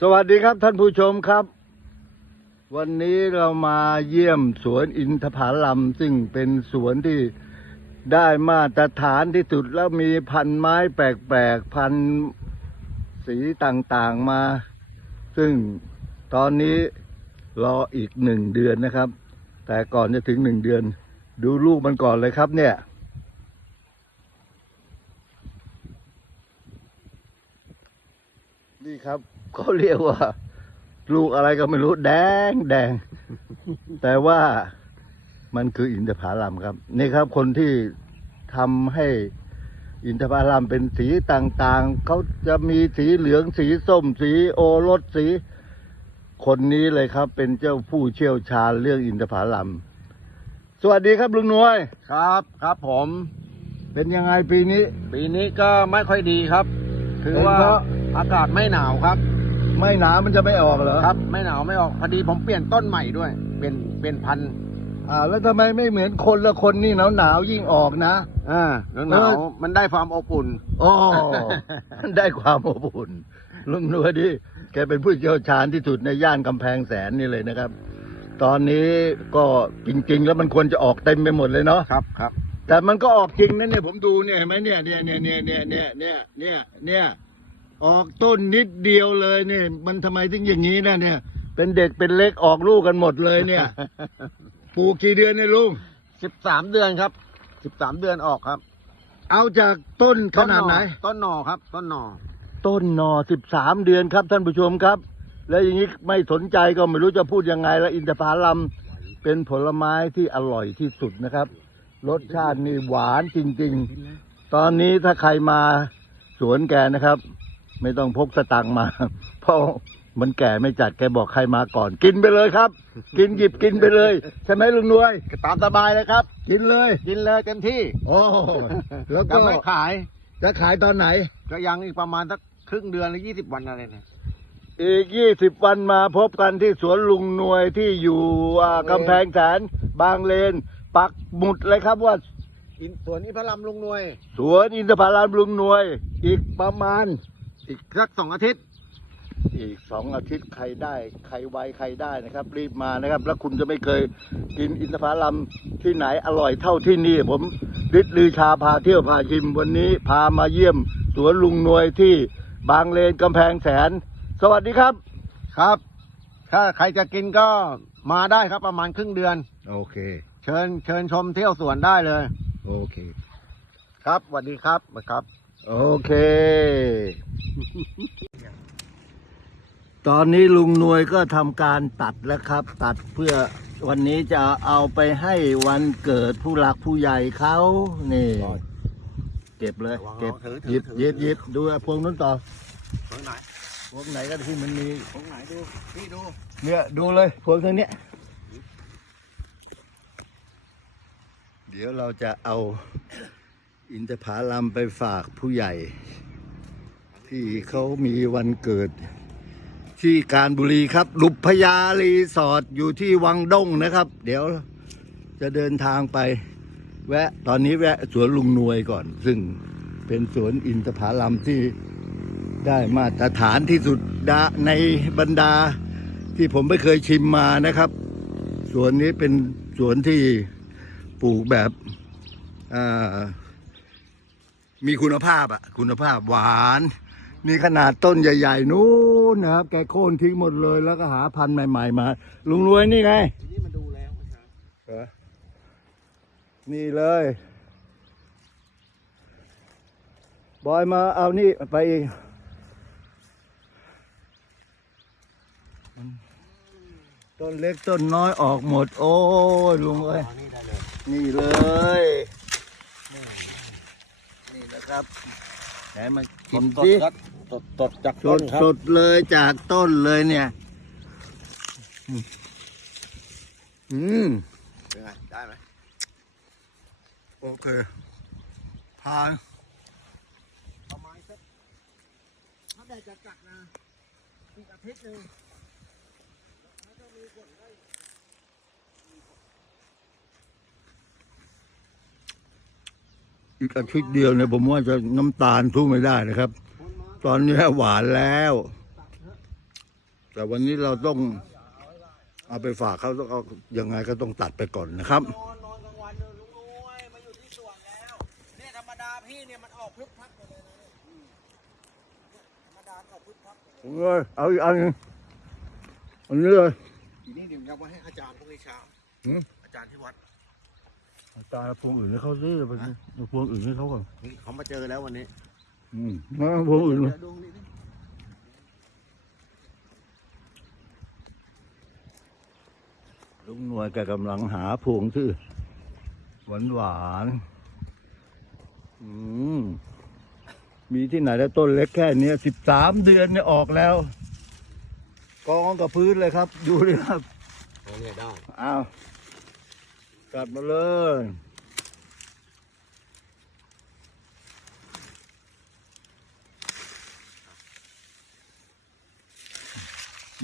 สวัสดีครับท่านผู้ชมครับ วันนี้เรามาเยี่ยมสวนอินทผลัมซึ่งเป็นสวนที่ได้มาตรฐานที่สุดแล้วมีพันไม้แปลกๆ พันสีต่างๆมา ซึ่งตอนนี้รออีกหนึ่งเดือนนะครับ แต่ก่อนจะถึงหนึ่งเดือน ดูลูกมันก่อนเลยครับเนี่ยนี่ครับ เขาเรียกว่า ลูกอะไรก็ไม่รู้แดงแดง แต่ว่ามันคืออินทผลัมครับ นี่ครับคนที่ทำให้อินทผลัมเป็นสีต่างๆ เขาจะมีสีเหลืองสีส้ม สีโอรสสี คนนี้เลยครับ เป็นเจ้าผู้เชี่ยวชาญเรื่องอินทผลัมสวัสดีครับลุงนวยครับครับผม เป็นยังไงปีนี้ ปีนี้ก็ไม่ค่อยดีครับ คือว่าเป็นเพราะอากาศไม่หนาวครับ ไม่หนามันจะไม่ออกเหรอครับไม่หนาวไม่ออกพอดีผมเปลี่ยนต้นใหม่ด้วย เป็นเป็นพันธุ์อ่าแล้วทำไมไม่เหมือนคนละคนนี่หนาวหนาวๆยิ่งออกนะ อ่าหนาวเออมันได้ความอบอุ่น โอ้ ได้ความอบอุ่นลุงนวดีแกเป็นผู้เชี่ยวชาญที่สุดในย่านกำแพงแสนนี่เลยนะครับ ตอนนี้ก็จริง ๆ แล้วมันควรจะออกเต็มไปหมดเลยเนาะครับครับแต่มันก็ออกจริงนะเนี่ยผมดูเนี่ยเห็นไหมเนี่ยเนี่ยเนี่ยเนี่ยเนี่ยเนี่ยเนี่ยเนี่ยเนี่ย ออกต้นนิดเดียวเลยเนี่ย มันทำไมถึงอย่างนี้นะเนี่ย เป็นเด็กเป็นเล็กออกลูกกันหมดเลยเนี่ย ปลูกกี่เดือนเนี่ยลุงสิบสามเดือนครับสิบสามเดือนออกครับเอาจากต้นขนาดไหน ต้นหน่อครับ ต้นหน่อต้นหนอสิบสามเดือนครับท่านผู้ชมครับ แล้วอย่างนี้ไม่สนใจก็ไม่รู้จะพูดยังไงแล้วอินทผลัมเป็นผลไม้ที่อร่อยที่สุดนะครับ รสชาตินี่หวานจริง ๆ ตอนนี้ถ้าใครมาสวนแกนะครับ ไม่ต้องพกสตังค์มา เพราะมันแก่ไม่จัดแกบอกใครมาก่อน กินไปเลยครับ กินหยิบกินไปเลย ใช่ไหมลุงนวยตามสบายเลยครับ กินเลย กินเลยเต็มที่โอ้แล้วก็ยังไม่ขายจะขายตอนไหน ก็ยังอีกประมาณสักครึ่งเดือนหรือยี่สิบวันอะไรเนี่ยอีกยี่สิบวันมาพบกันที่สวนลุงหนวยที่อยู่อ่ากำแพงแสนบางเลน ปักหมุดเลยครับว่า อินสวนอินทผลัมลุงหนวย สวนอินทผลัมลุงหนวย อีกประมาณ อีกสักสองอาทิตย์ อีกสองอาทิตย์ใครได้ ใครไวใครได้นะครับ รีบมานะครับ แล้วคุณจะไม่เคยกินอินทผลัมที่ไหนอร่อยเท่าที่นี่ ผมฤทธิ์ลือชาพาเที่ยวพาชิมวันนี้พามาเยี่ยมสวนลุงหนวยที่บางเลนกำแพงแสน สวัสดีครับครับ ถ้าใครจะกินก็มาได้ครับประมาณครึ่งเดือน โอเค เชิญเชิญชมเที่ยวสวนได้เลย โอเค ครับสวัสดีครับสวัสดีครับ โอเค ตอนนี้ลุงนวยก็ทำการตัดแล้วครับ ตัดเพื่อวันนี้จะเอาไปให้วันเกิดผู้หลักผู้ใหญ่เขานี่ร้อยเก็บเลยวางเก็บถือหยิบถือหยิบถือหยิบดูพวงนู้นต่อตรงไหนพวงไหนก็ที่มันมีตรงไหนดูพี่ดูเนี่ยดูเลยพวงตรงเนี้ยเดี๋ยวเราจะเอา อินทผลัมไปฝากผู้ใหญ่ ที่เขามีวันเกิด ที่การบุรีครับ ลุบพยารีสอร์ทอยู่ที่วังด้งนะครับ เดี๋ยวจะเดินทางไป แวะตอนนี้แวะสวนลุงนวยก่อน ซึ่งเป็นสวนอินทผลัมที่ได้มาตรฐานที่สุดดะในบรรดาที่ผมไม่เคยชิมมานะครับ สวนนี้เป็นสวนที่ปลูกแบบอ่า มีคุณภาพอะคุณภาพหวานมีขนาดต้นใหญ่ ๆ นู้นนะครับ แกโค่นทิ้งหมดเลย แล้วก็หาพันธุ์ใหม่ ๆ มา ลุงรวยนี่ไงนี้มาดูแล้วนะครับเหรอนี่เลย บอยมาเอานี่ไปอีกต้นเล็กต้นน้อยออกหมด โอ้ยลุงเอ้ยนี่เลย นี่เลยนี่นะครับไหนมากินสสิดครับสดสดจากสต้นดครับสดเลยจากต้นเลยเนี่ย อืมเป็นไงได้ไหมโอเคผ่านประมาณสักถ้าได้จะกัดนะอีกอาทิตย์หนึ่งแล้วก็มีผลได้ อีกอาทิตย์เดียวเนี่ยผมว่าจะน้ำตาลสู้ไม่ได้นะครับ ตอนนี้หวานแล้ว แต่วันนี้เราต้องเอาไปฝากเขาต้องเอายังไงก็ต้องตัดไปก่อนนะครับเลยเอาอีกอันอันนี้เลยทีนี้เดี๋ยวจะมาให้อาจารย์พรุ่งนี้เช้าอาจารย์ที่วัด ตายพวงอื่นให้เขาซื้อไปสิเอาพวงอื่นให้เขาก่อนนี่เขามาเจอแล้ววันนี้อืมมาพวงอื่นมาเดี๋ยวดูนี่ดิลุงหน่วยแกกำลังหาพวงที่หวานหวานๆอืมมีที่ไหนแล้วต้นเล็กแค่เนี้สิบสามเดือนเนี่ยออกแล้ว กองกับพื้นเลยครับ ดูดิครับ เอาเนี่ยได้ อ้าว กัดมาเลย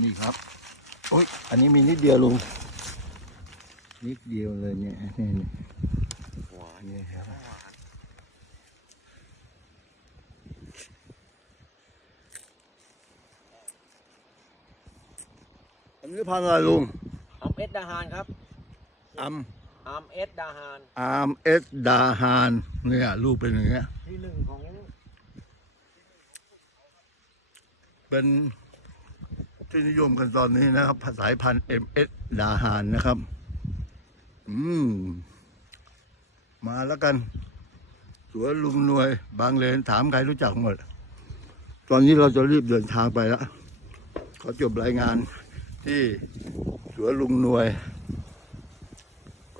นี่ครับโอ้ยอันนี้มีนิดเดียวลุงนิดเดียวเลยเนี่ยนี่นี่หวานนี่ครับหวานอันนี้พันธุ์อะไรลุงอัมเอสดาฮานครับอัม อัมเอสดาฮานอาร์มเอสดาฮานเนี่ยลูกเป็นอย่างเงี้ยที่หนึ่งของเป็นที่นิยมกันตอนนี้นะครับสายพันธุ์ MS ดาฮานนะครับ อืม มาแล้วกัน สวนลุงหนวย บางเลนถามใครรู้จักหมด ตอนนี้เราจะรีบเดินทางไปแล้วขอจบรายงานที่สวนลุงหนวย